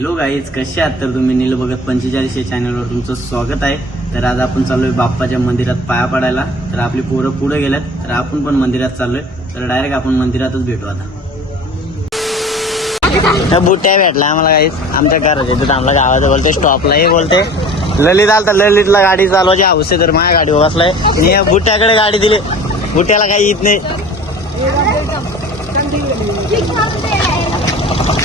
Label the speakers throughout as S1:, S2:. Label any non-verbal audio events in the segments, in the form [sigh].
S1: Hello guys कसे आहात? तर तुम्ही नील बघत पंचेचाळीस या चॅनलवर तुमचं स्वागत आहे. तर आज आपण चाललोय बाप्पाच्या मंदिरात पाया पडायला. तर आपली पोरं पुढे गेल्यात. तर आपण पण मंदिरात चाललोय. तर डायरेक्ट आपण मंदिरातच भेटू आता. बुट्ट्या भेटला आम्हाला गाईज आमच्या घरात येतो थांबला गावात बोलते स्टॉपलाही बोलते ललित आलता ललितला गाडी चालवायची. हौस आहे तर माझ्या गाडी बसलाय. आणि या बुट्याकडे गाडी दिली. बुट्याला काही येत नाही.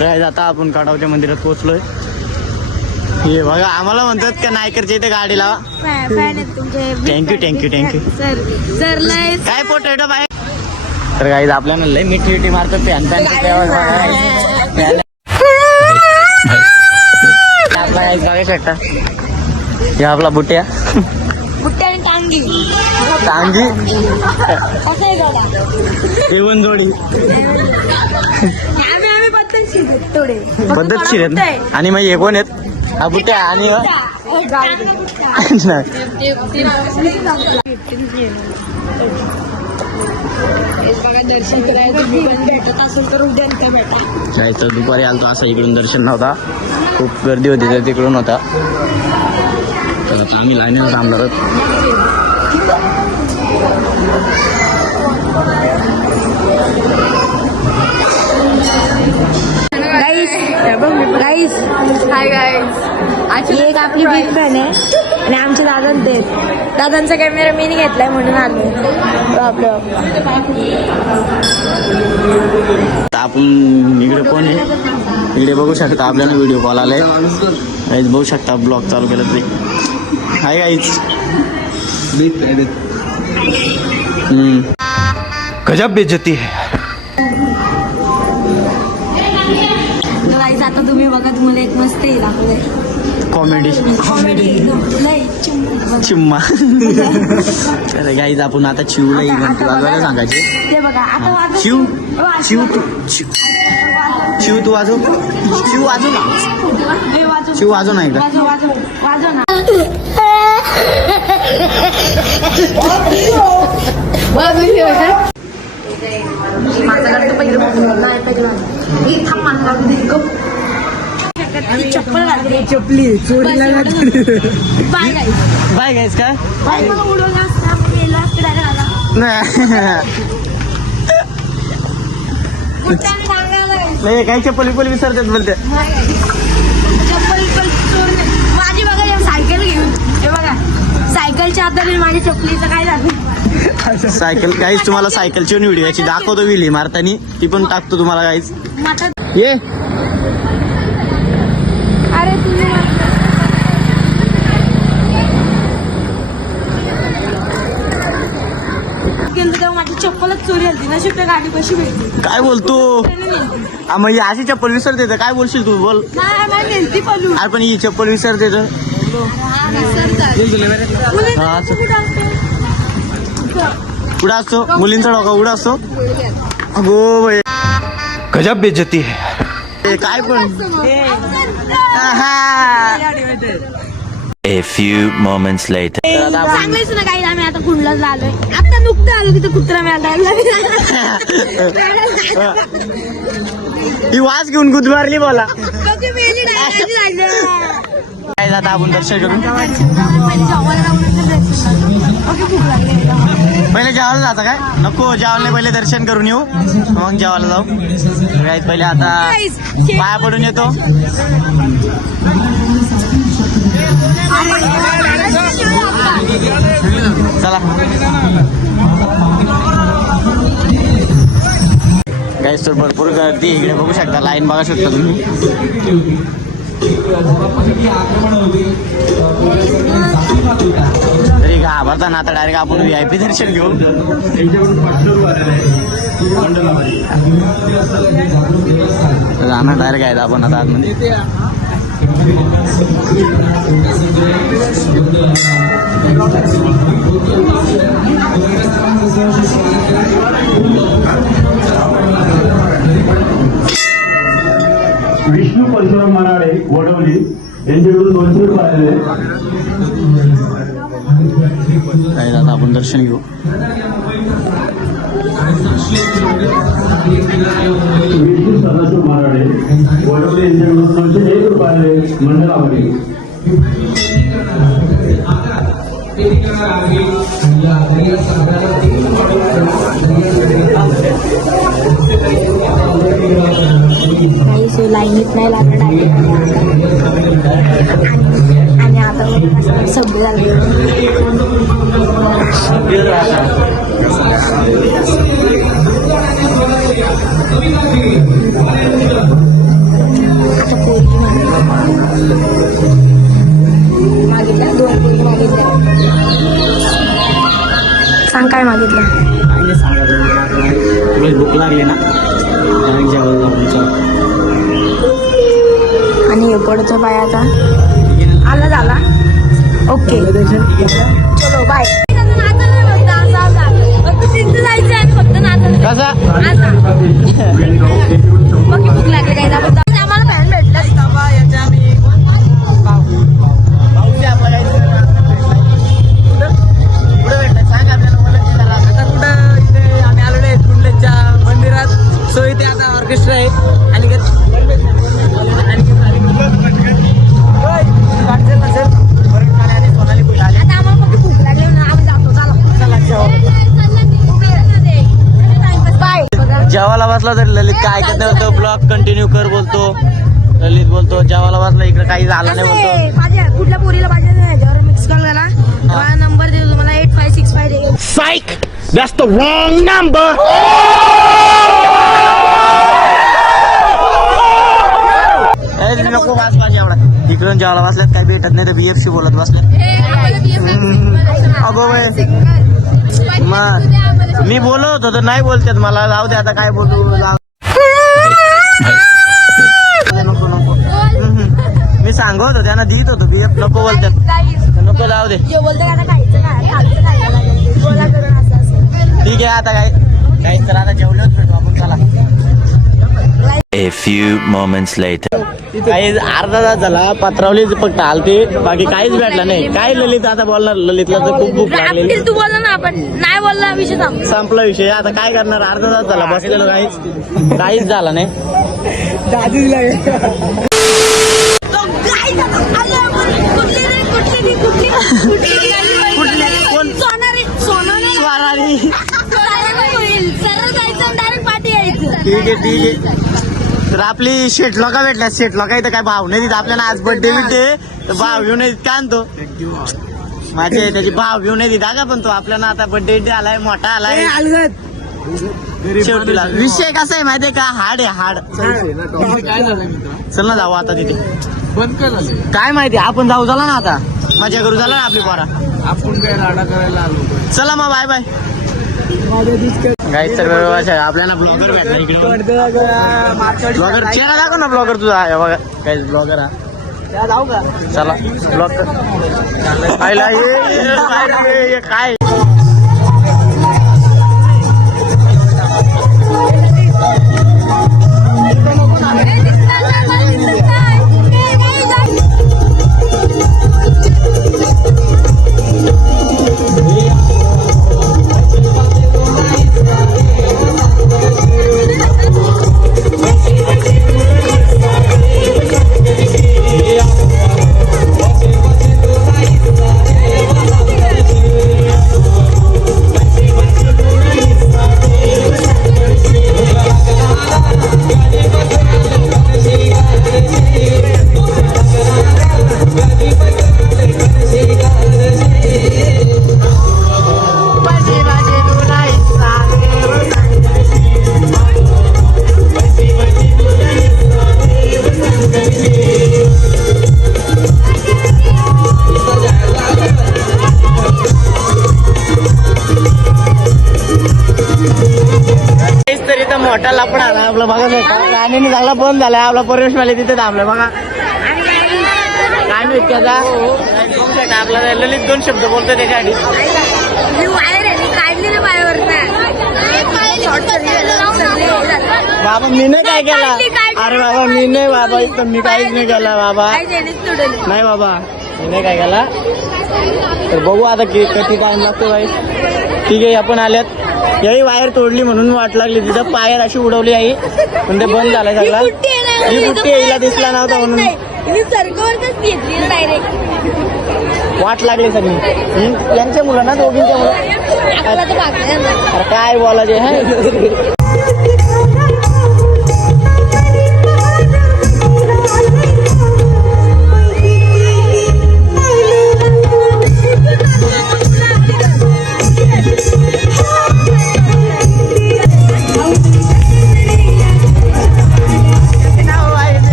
S1: आता आपण काढावच्या मंदिरात पोहोचलोय. हे बघा आम्हाला म्हणतात का नायकरच्या इथे गाडी लावा.
S2: सर सर लय
S1: काय पोटॅटो बाय तर काही आपल्याला लय मिठी मिठी मारतो फॅन फॅन आपला गाईज बघू शकता हे आपला बुट्या.
S2: बुट्ट्या आणि टांगी.
S1: टांगी. जेवण जोडी [laughs]
S2: आम्ही पद्धतशीर आहेत
S1: ना? आणि मग हे कोण आहेत? हा बुट्या आणि
S2: दर्शन भेटत असेल तर उद्या भेटा
S1: दुपारी आलतो असं इकडून दर्शन नव्हता. खूप गर्दी होती तर तिकडून होता. तर आता आम्ही लाईनीला थांबणार आहोत.
S2: गाईस हाय गाईस ही एक आपली बिग फॅन आहे. आणि आमचे दादा ते. दादांचा कॅमेरा मी नाही घेतलाय म्हणून आलो. बापरे
S1: आपण इकडे कोण आहे? इकडे बघू शकता आपल्याला व्हिडिओ कॉल आलाय. गाईज बघू शकता ब्लॉग चालू केलं तरी. हाय गाईज हम्म.
S3: गजब बेइज्जती है।
S2: तुम्ही बघा तुम्हाला एक मस्त हे दाखवलंय.
S1: कॉमेडी
S2: कॉमेडी नाही चिम-
S1: चिम्मा. अरे गाईज आपण आता चिवला इव्हेंट वाजवायला सांगायचे.
S2: ते बघा आता.
S1: शिव. शिव तू शिव शिव तू वाजव. शिव वाजव ना.
S2: हे वाजव.
S1: शिव वाजव ना एकदा.
S2: वाजव वाजव. चप्पल चपली चोरीला बाय गाईस
S1: बाय गाईज काय
S2: बाय. मला उडवलं असतं मग गेलं असतं direct आता.
S1: नाही
S2: सांगायला लागेल.
S1: काही चप्पल बिप्पल विसरतात बोलते.
S2: Bye guys. चप्पल. माझी बघा हे सायकल घेऊन हे बघा. सायकलच्या हाताने माझ्या चपलीचं काय झालं?
S1: सायकल काहीच तुम्हाला सायकलची व्हिडिओ याची दाखवतो विली मारतानी. ती पण टाकतो तुम्हाला काहीच ये
S2: अरे तुम्ही गेलो तेव्हा माझी चप्पलच चोरी झाली ना शिफ्ट गाडी कशी भेटली?
S1: काय बोलतो? आ, मग ही अशी चप्पल विसरते तर काय बोलशील तू? बोल.
S2: नाही नाही नेलती पलू
S1: अरे पण ही चप्पल विसरते तर. हा, असं. कुठं असतो? मुलींचा डोका उडा असतो? अगो बाई.
S3: गजब बेइज्जती है।
S1: काय पण.
S4: A few moments later.
S2: सांगायच ना काही आम्ही आता कुंडलाच आलोय. आता नुकतं आलो तिथं कुत्रा मिळाला
S1: ही वास घेऊन गुद मारली बोला. काय आता आपण दर्शन करू?
S2: पहिले जेवायला
S1: जाता काय? नको जेवायला पहिले दर्शन करून येऊ. मग जेवायला जाऊ. काय पहिले आता पाया पडून येतो. चला. गाईस तर भरपूर गर्दी इकडे बघू शकता लाईन बघा शकता तुम्ही. वरदान आता डायरेक्ट आपण व्ही आय पी दर्शन घेऊ. जाणार डायरेक्ट आहेत आपण आता आतमध्ये.
S5: विष्णू परशुराम मराडे वडवली यांच्याकडून दोनशे रुपये
S1: काही आता आपण दर्शन घेऊ.
S5: लाईन सदाशिव मराडे वडवली यांच्याकडून दोनशे एक रुपये मंडळामध्ये
S2: काही सो लाईनीत नाही लागणार आहे. आता मग सगळे झाले आता पोरगी मागितल्या दोन पोरगी मागितल्या सांग काय मागितलं
S1: काय नाही सांगायचं तुला भूक लागली ना डायरेक्ट जेवायला जाऊ तुमचं
S2: आणि हे पडतो पायाचा आला झाला ओके चलो बाय
S1: कसा
S2: भूक
S1: ऐकत नाही होतं ब्लॉग कंटिन्यू कर बोलतो. ललित बोलतो. जेवायला बसला इकडे काही झालं नाही बोलतो.
S2: माझ्या कुठल्या पोरीला पाहिजे नाही त्यावर मिक्स कॉल करा मला नंबर देतो तुम्हाला. एट फाय सिक्स फाय दे!
S1: ए, तुम्ही नको वास पाहिजे एवढा. इकडून जेवायला बसल्यात काय भेटत नाही तर बीएफसी बोलत बसल्या अगो. मग मी बोलत होतो नाही बोलतात मला. जाऊ दे आता काय बोलू मी सांगत होतो त्यांना दिलीत होतो बीएफ नको बोलतात. नको जाऊ दे. ठीक आहे आता काय काही तर आता जेवलोच भेटू आपण चला.
S4: A few moments later.
S1: काही अर्धा तास झाला पत्रावलीच फक्त आलते. बाकी काहीच भेटलं नाही. काय ललित आता बोलणार ललितला तर खूप भूक
S2: रात्री तू बोलला ना आपण नाही बोलला विषय
S1: संपला विषय. आता काय करणार? अर्धा तास झाला. बसलेलो काहीच काहीच झालं नाही. ठीक आहे ठीक आहे. तर आपली शेट लोका भेटल्या शेट लोका इथं काय भाव नाही आपल्याला आज बर्थडे बिड्डे तर भाव घेऊन येत का आणतो? माझे त्याची भाव घेऊन येते का पण तो आपल्याला आता बर्थडे बिड्डे आलाय मोठा आलाय. शेवटीला विषय कसा आहे माहितीये का? हाड आहे हाड. चल. ना जाऊ आता तिथे. काय माहिती आपण जाऊ झाला ना आता. मजा करू झाला ना आपली पोरा.
S6: आपण काय राडा करायला आलो
S1: चला मग बाय बाय गाईच तर आपल्याला ब्लॉगर भेटला इकडे. ब्लॉगर चेहरा दाखव ना ब्लॉगर तुझा. हे बघा. काय ब्लॉगर हा. चला. ब्लॉग पाहिला काय? राणीने चांगला बंद झालाय आपला परिवेश मला तिथे थांबलाय बघा. काय माहीत त्याचा आपला ललित दोन शब्द बोलतो त्याच्या आधी
S2: मी वायर आहे मी काढली ना पायावर
S1: बाबा मी नाही काय केला अरे बाबा मी नाही बाबा इथं मी काहीच नाही केला बाबा. नाही. बाबा. मी नाही काय केला? तर बघू आता कि किती टाइम लागतो बाई ठीक आहे आपण आल्यात. याही वायर तोडली म्हणून वाट लागली. तिथं पायर अशी उडवली आई. पण ते बंद झालंय सगळा. ही बुट्टी यायला दिसला नव्हता म्हणून.
S2: डायरेक्ट
S1: वाट लागली सगळी. यांच्या मुलं ना दोघींच्या मुलं? अरे काय बोलायचे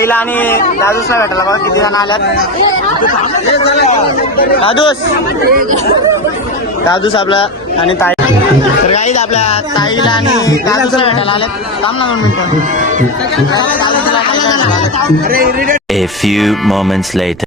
S1: आपल्या ताईला आणि दादूसला भेटायला बघा किती जण आल्यात. दादूस. दादूस आपला आणि ताई. तर गाईस आपल्या ताईला आणि दादूसला भेटायला आल्यात थांब ना दोन मिनिटं.
S4: A few moments later.